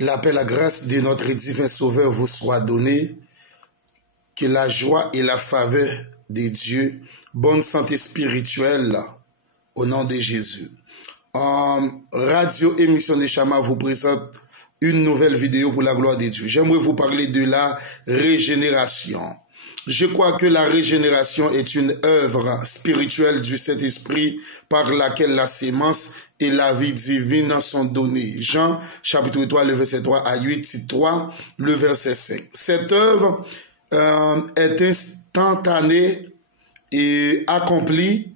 La paix, la grâce de notre divin Sauveur vous soit donnée. Que la joie et la faveur de Dieu, bonne santé spirituelle, au nom de Jésus. Radio Émission des Chamas vous présente une nouvelle vidéo pour la gloire de Dieu. J'aimerais vous parler de la régénération. Je crois que la régénération est une œuvre spirituelle du Saint-Esprit par laquelle la sémence et la vie divine sont données. Jean, chapitre 3, le verset 3 à 8, titre 3, le verset 5. Cette œuvre est instantanée et accomplie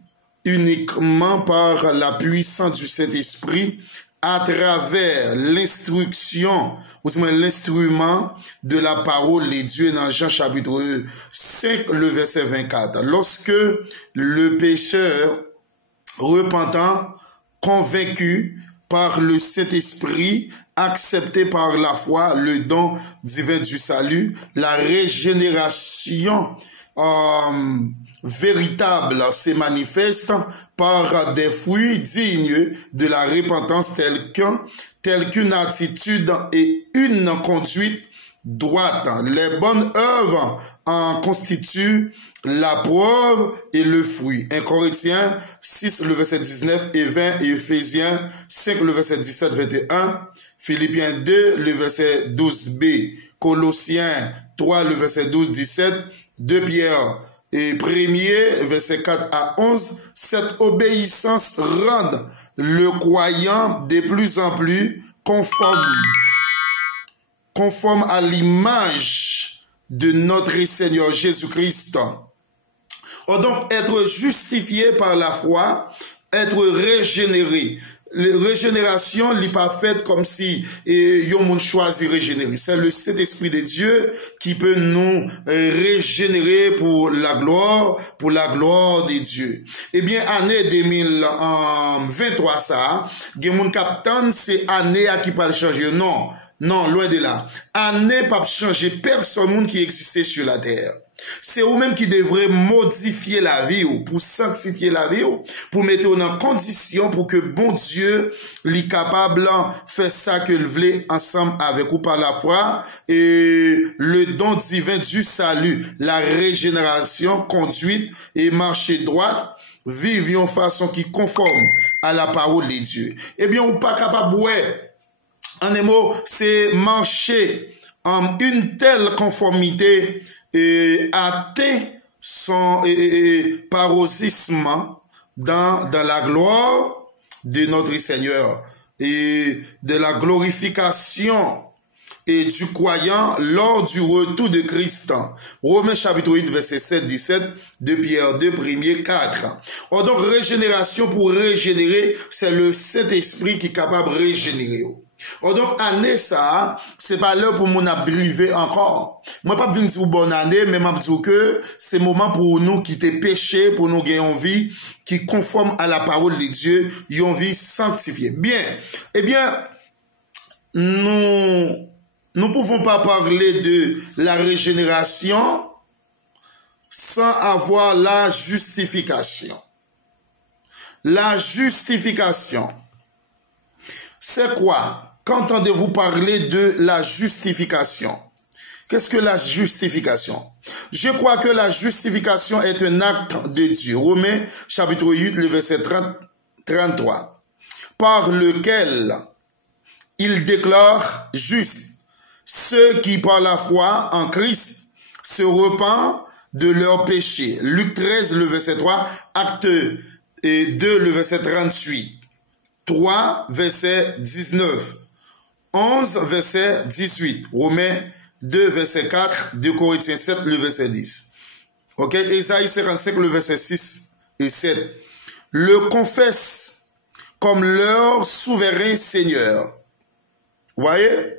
uniquement par la puissance du Saint-Esprit à travers l'instruction, ou l'instrument de la parole de Dieu dans Jean chapitre 5, le verset 24. Lorsque le pécheur repentant, convaincu par le Saint-Esprit, accepté par la foi, le don divin du salut, la régénération véritable se manifeste par des fruits dignes de la repentance tels qu'une attitude et une conduite droite. Les bonnes œuvres en constituent la preuve et le fruit. 1 Corinthiens 6, le verset 19 et 20, et Ephésiens 5, le verset 17, 21, Philippiens 2, le verset 12b, Colossiens 3, le verset 12, 17, 2 Pierre et 1er, verset 4 à 11, cette obéissance rend le croyant de plus en plus conforme à l'image de notre Seigneur Jésus-Christ. Donc, être justifié par la foi, être régénéré. La régénération n'est pas faite comme si yon moun choisi régénérer. C'est le Saint-Esprit de Dieu qui peut nous régénérer pour la gloire de Dieu. Eh bien, année 2023 ça, gen moun kaptan c'est année qui pas changer. Non, loin de là. Année pas changer personne moun qui existait sur la terre. C'est vous-même qui devrez modifier la vie ou pour sanctifier la vie ou pour mettre en condition pour que bon Dieu l'est capable de faire ça que le voulait ensemble avec vous par la foi et le don divin du salut, la régénération, conduite et marcher droite, vivre en façon qui conforme à la parole de Dieu. Eh bien, on pas capable, en un mot, c'est marcher en une telle conformité et atteint son paroxysme dans la gloire de notre Seigneur et de la glorification et du croyant lors du retour de Christ. Romains chapitre 8, verset 7, 17, 2 Pierre 2, 1er 4. Donc, régénération pour régénérer, c'est le Saint-Esprit qui est capable de régénérer. Donc, année ça, c'est pas l'heure pour mon abdriver encore. Moi, pas venir dire bonne année, mais m'a dire que c'est moment pour nous quitter péché, pour nous gagner une vie qui conforme à la parole de Dieu, une vie sanctifiée. Bien. Eh bien, nous pouvons pas parler de la régénération sans avoir la justification. La justification. C'est quoi? Qu'entendez-vous parler de la justification? Qu'est-ce que la justification? Je crois que la justification est un acte de Dieu. Romains chapitre 8, le verset 33. Par lequel il déclare juste ceux qui par la foi en Christ se repentent de leurs péchés. Luc 13, le verset 3, Acte 2, le verset 38. 3, verset 19. 11, verset 18. Romains 2, verset 4. 2 Corinthiens 7, le verset 10. Ok? Ésaïe 55, le verset 6 et 7. Le confesse comme leur souverain Seigneur. Voyez?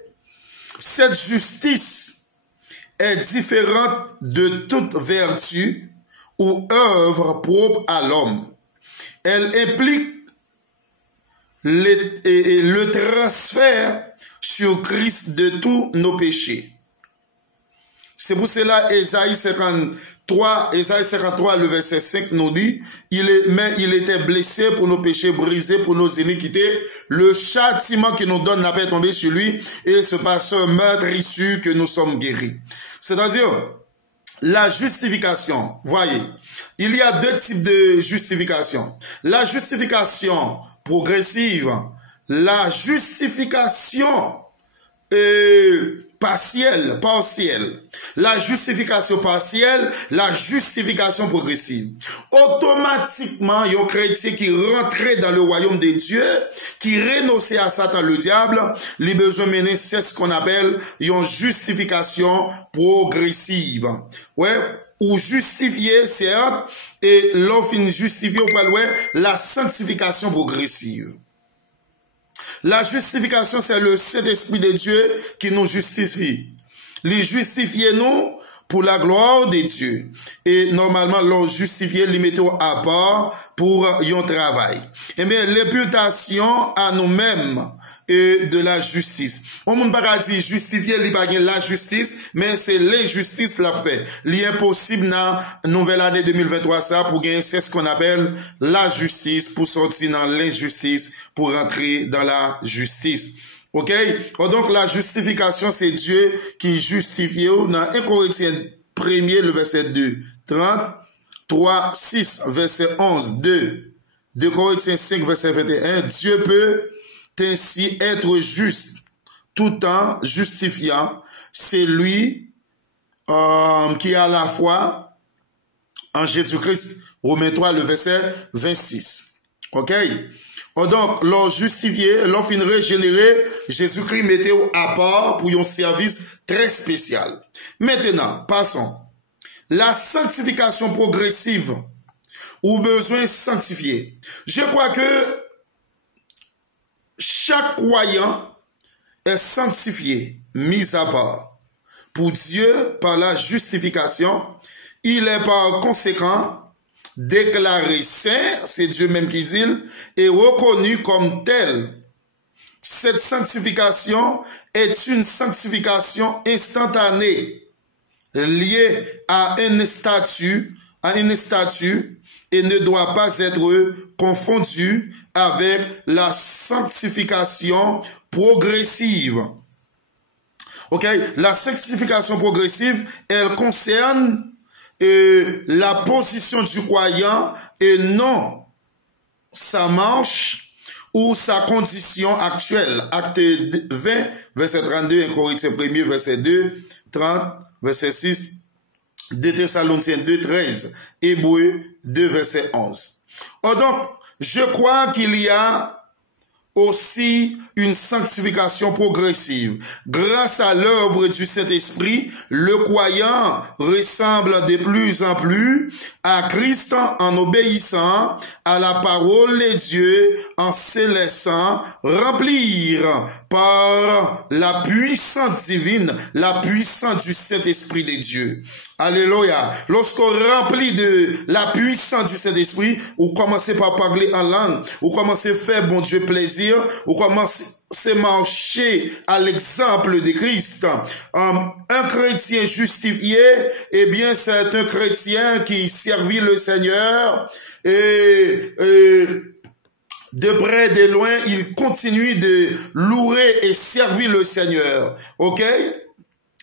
Cette justice est différente de toute vertu ou œuvre propre à l'homme. Elle implique le transfert sur Christ de tous nos péchés. C'est pour cela, Ésaïe 53, le verset 5 nous dit, mais il était blessé pour nos péchés, brisé pour nos iniquités. Le châtiment qui nous donne la paix est tombé sur lui, et c'est par ce meurtre issu que nous sommes guéris. C'est-à-dire, la justification, voyez, il y a deux types de justification. La justification progressive, la justification partielle. La justification partielle, la justification progressive. Automatiquement, il y a un chrétien qui rentrait dans le royaume de Dieu, qui renonçait à Satan le diable, les besoins menés, c'est ce qu'on appelle une justification progressive. Ouais, ou justifier, certes, et l'offre justifiée au palouet, la sanctification progressive. La justification, c'est le Saint-Esprit de Dieu qui nous justifie. Les justifier nous pour la gloire de Dieu. Et normalement, l'on justifier, les mettons à part pour un travail. Eh bien, l'imputation à nous-mêmes et de la justice. On ne peut pas dire justifier, il pas la justice, mais c'est l'injustice la fait. L'impossible dans la nouvelle année 2023, ça, pour gagner, c'est ce qu'on appelle la justice, pour sortir dans l'injustice, pour rentrer dans la justice. Ok? Donc, la justification, c'est Dieu qui justifie. Dans 1 Corinthiens 1er, le verset 2, 30, 3, 6, verset 11, 2 Corinthiens 5, verset 21, Dieu peut ainsi être juste, tout en justifiant, c'est lui qui a la foi en Jésus-Christ. Romains 3, le verset 26. Ok? Donc, l'on justifié, l'on fin régénéré, Jésus-Christ mettait à part pour un service très spécial. Maintenant, passons. La sanctification progressive, ou besoin sanctifié. Je crois que chaque croyant est sanctifié, mis à part. Pour Dieu, par la justification, il est par conséquent déclaré saint, c'est Dieu même qui dit, et reconnu comme tel. Cette sanctification est une sanctification instantanée, liée à un statut, et ne doit pas être confondue avec la sanctification progressive. Ok? La sanctification progressive, elle concerne la position du croyant et non sa marche ou sa condition actuelle. Acte 20, verset 32, 1 Corinthiens 1er, verset 2, 30, verset 6, 2 Thessaloniciens 2, 13, Hébreux 2, verset 11. Donc, je crois qu'il y a aussi une sanctification progressive. Grâce à l'œuvre du Saint-Esprit, le croyant ressemble de plus en plus à Christ en obéissant à la parole de Dieu, en se laissant remplir par la puissance divine, la puissance du Saint-Esprit de Dieu. Alléluia. Lorsqu'on remplit de la puissance du Saint-Esprit, ou commencez par parler en langue, ou commencez à faire bon Dieu plaisir, ou commencez à marcher à l'exemple de Christ. Un chrétien justifié, eh bien, c'est un chrétien qui servit le Seigneur et de près, de loin, il continue de louer et servir le Seigneur. Ok?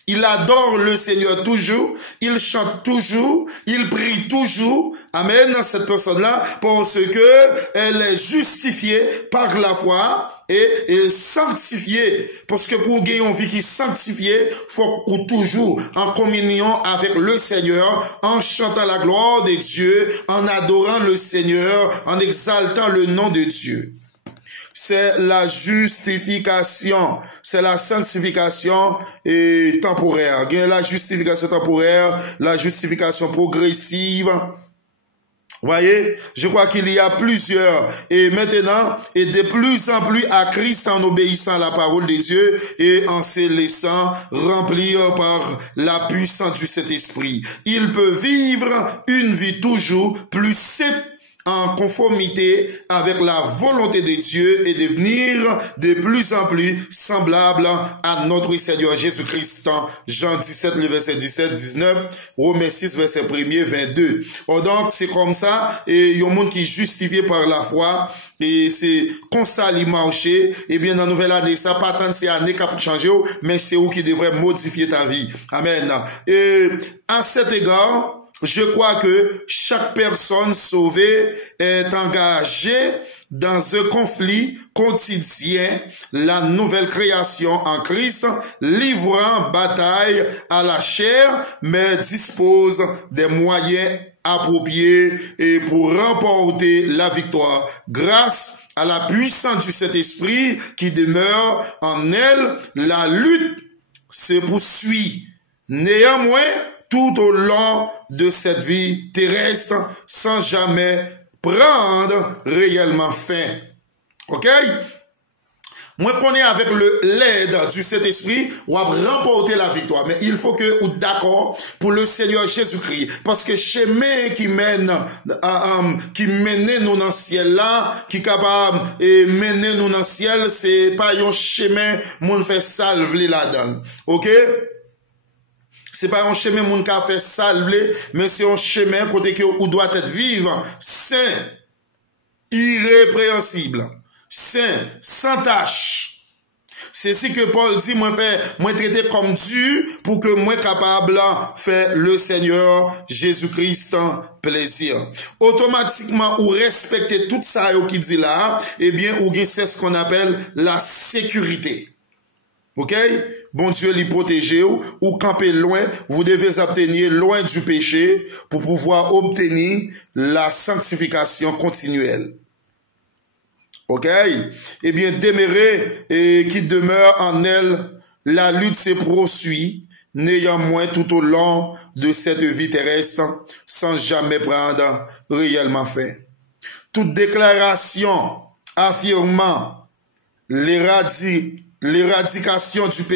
Il adore le Seigneur toujours, il chante toujours, il prie toujours. Amen, cette personne-là, parce que elle est justifiée par la foi et sanctifiée. Parce que pour gagner une vie qui est sanctifiée, faut toujours en communion avec le Seigneur, en chantant la gloire de Dieu, en adorant le Seigneur, en exaltant le nom de Dieu. C'est la justification, c'est la sanctification temporaire. Il y a la justification temporaire, la justification progressive. Voyez, je crois qu'il y a plusieurs. Et maintenant, et de plus en plus à Christ en obéissant à la parole de Dieu et en se laissant remplir par la puissance du Saint-Esprit. Il peut vivre une vie toujours plus sainte en conformité avec la volonté de Dieu et devenir de plus en plus semblable à notre Seigneur Jésus-Christ. Jean 17, le verset 17, 19, Romains 6, verset 1er, 22. Donc, c'est comme ça, et il y a un monde qui est justifié par la foi, et c'est comme ça il marché. Et bien, dans la nouvelle année, ça, pas tant c'est année qui a changé, mais c'est où qui devrait modifier ta vie. Amen. Et à cet égard, je crois que chaque personne sauvée est engagée dans un conflit quotidien, la nouvelle création en Christ, livrant bataille à la chair, mais dispose des moyens appropriés et pour remporter la victoire grâce à la puissance du Saint-Esprit qui demeure en elle. La lutte se poursuit. Néanmoins, tout au long de cette vie terrestre, sans jamais prendre réellement fin. Ok? Moi, qu'on est avec l'aide du Saint-Esprit, on va remporter la victoire. Mais il faut que, ou d'accord, pour le Seigneur Jésus-Christ. Parce que chemin qui mène nous dans le ciel là, qui est capable de mener nous dans le ciel, c'est pas un chemin, moun fait salver là-dedans. Ok? C'est pas un chemin moun ka fait salver, mais c'est un chemin côté que où doit être vivre, saint, irrépréhensible, saint, sans tache. C'est ce que Paul dit, moi traiter comme Dieu pour que moi capable faire le Seigneur Jésus-Christ plaisir. Automatiquement, ou respecter tout ça qui dit là, eh bien, ou c'est ce qu'on appelle la sécurité. Ok? Bon Dieu l'y protéger ou camper loin, vous devez abstenir loin du péché pour pouvoir obtenir la sanctification continuelle. Ok? Eh bien, demeurer et qui demeure en elle, la lutte se poursuit, néanmoins tout au long de cette vie terrestre, sans jamais prendre réellement fin. Toute déclaration affirmant l'éradication du péché